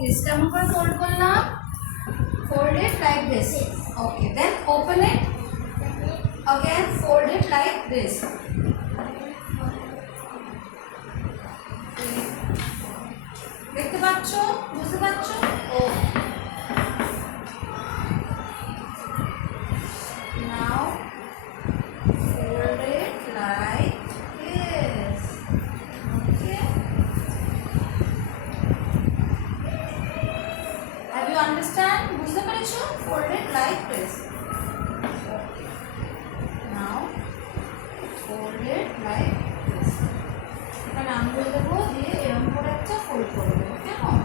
this. কেমন করে fold করলাম? Fold it like this. Okay, then open it. Again fold it like this. দেখতে পাচ্ছ? বুঝতে পারছো? Now fold it like this. Okay. Have you understand? বুঝতে পেরেছো? Fold it like this. Okay. Now fold it like this. এখানে আঙ্গুল দেবো দিয়ে এরকম করে একটা fold করবো, কেমন?